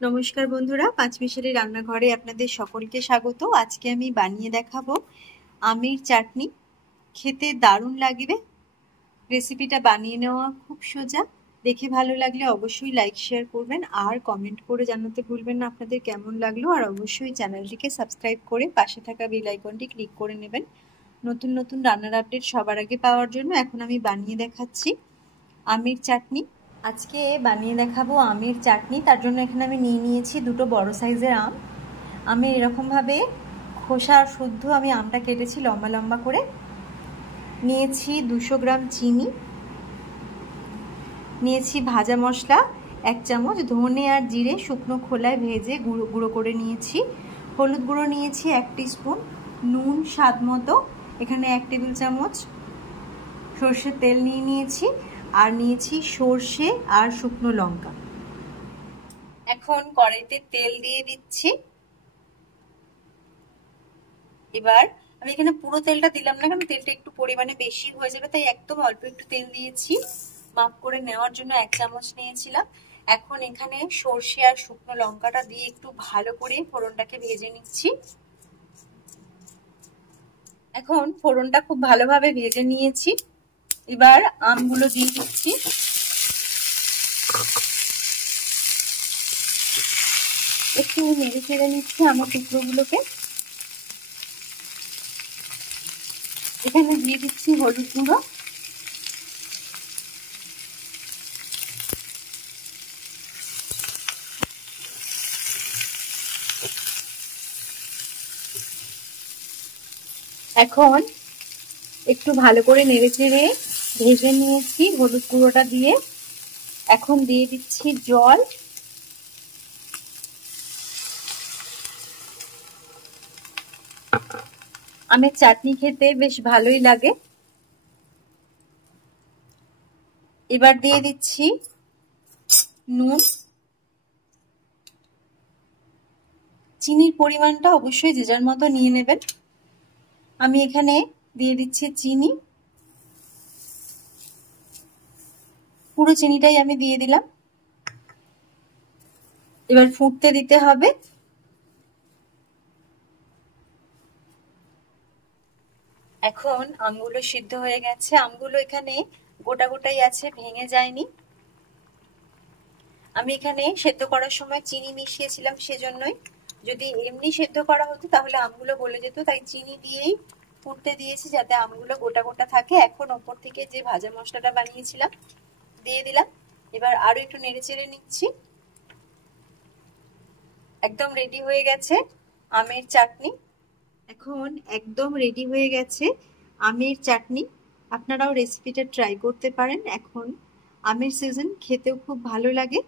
নমস্কার বন্ধুরা, পাঁচমিশালি রান্নাঘরে আপনাদের সকলকে স্বাগত। আজকে আমি বানিয়ে দেখাবো আমের চাটনি। খেতে দারুণ লাগবে। রেসিপিটা বানিয়ে নেওয়া খুব সোজা। দেখে ভালো লাগলে অবশ্যই লাইক শেয়ার করবেন আর কমেন্ট করে জানাতে ভুলবেন না আপনাদের কেমন লাগলো। আর অবশ্যই চ্যানেলটিকে সাবস্ক্রাইব করে পাশে থাকা বেল আইকনটি ক্লিক করে নেবেন নতুন নতুন রান্নার আপডেট সবার আগে পাওয়ার জন্য। এখন আমি বানিয়ে দেখাচ্ছি আমের চাটনি। আজকে বানিয়ে দেখাবো আমের চাটনি। তার জন্য এখানে আমি নিয়ে নিয়েছি দুটো বড় সাইজের আম। আমি এরকমভাবে খোসা শুদ্ধ আমি আমটা কেটেছি লম্বা লম্বা করে। নিয়েছি 200 গ্রাম চিনি, নিয়েছি ভাজা মশলা 1 চামচ, ধনে আর জিরে শুকনো খোলায় ভেজে গুঁড়ো করে নিয়েছি, হলুদ গুঁড়ো নিয়েছি 1 টিস্পুন, নুন স্বাদ মতো, এখানে 1 টেবিল চামচ সর্ষের তেল নিয়ে নিয়েছি, আর নিয়েছি সর্ষে আর শুকনো লঙ্কা। এখন কড়াইতে তেল দিয়ে দিচ্ছি। এবার আমি এখানে পুরো তেলটা দিলাম না, কারণ তেলটা একটু পরিমাণে বেশি হয়ে যাবে, তাই একদম অল্প একটু তেল দিয়েছি। মাপ করে নেওয়ার জন্য 1 চামচ নিয়েছিলাম। এখন এখানে সর্ষে আর শুকনো লঙ্কাটা দিয়ে একটু ভালো করে ফোড়নটাকে ভেজে নিচ্ছি। এখন ফোড়নটা খুব ভালোভাবে ভেজে নিয়েছি। এবার আমগুলো দিয়ে দিচ্ছি। একটু নেড়ে চেড়ে নিচ্ছি আমার টুকরোগুলোকে। এখানে দিয়ে দিচ্ছি হলুদ গুঁড়ো, এখন একটু ভালো করে নেড়ে চেড়ে ভেজে নিয়েছি হলুদ গুঁড়োটা দিয়ে। এখন দিয়ে দিচ্ছি জল। আমের চাটনি খেতে বেশ ভালোই লাগে। এবার দিয়ে দিচ্ছি নুন। চিনির পরিমাণটা অবশ্যই যে যার মতো নিয়ে নেবেন। আমি এখানে দিয়ে দিচ্ছি চিনি, পুরো চিনিটাই আমি দিয়ে দিলাম। এবার ফুটতে দিতে হবে। এখন আমগুলো সিদ্ধ হয়ে গেছে। আমগুলো এখানে গোটা গোটাই আছে, ভেঙে যায়নি। আমি এখানে সেদ্ধ করার সময় চিনি মিশিয়েছিলাম, সেজন্যই। যদি এমনি সেদ্ধ করা হতো তাহলে আমগুলো গলে যেত, তাই চিনি দিয়েই ফুটতে দিয়েছি যাতে আমগুলো গোটা গোটা থাকে। এখন ওপর থেকে যে ভাজা মশলাটা বানিয়েছিলাম দিয়ে দিলাম। এবার আরো একটু নেড়ে চেড়ে নিচ্ছি। একদম রেডি হয়ে গেছে আমের চাটনি। এখন একদম রেডি হয়ে গেছে আমের চাটনি। আপনারাও রেসিপিটা ট্রাই করতে পারেন। এখন আমের সিজন, খেতেও খুব ভালো লাগে।